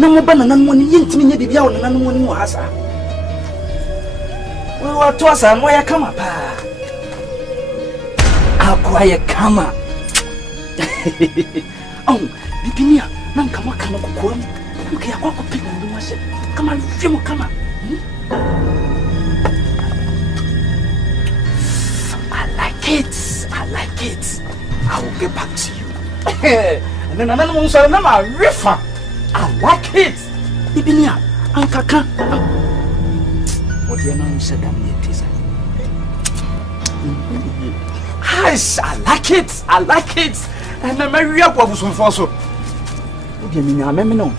na mo ba na nan mo ni yentimi nya bibia wo nan mo ni wo hasa we wa to asa no ya kama pa akwa ya kama bibinia nan kama kana kokoro mu ke akwa ko pina ndo wase kama fimo kama I like it. I will get back to you. And then another one said, "No, my river. I like it." Ibinia, Ankaka. What do you know? Said that me teaser. I like it. And then my real was on for so. What do you mean? I remember no.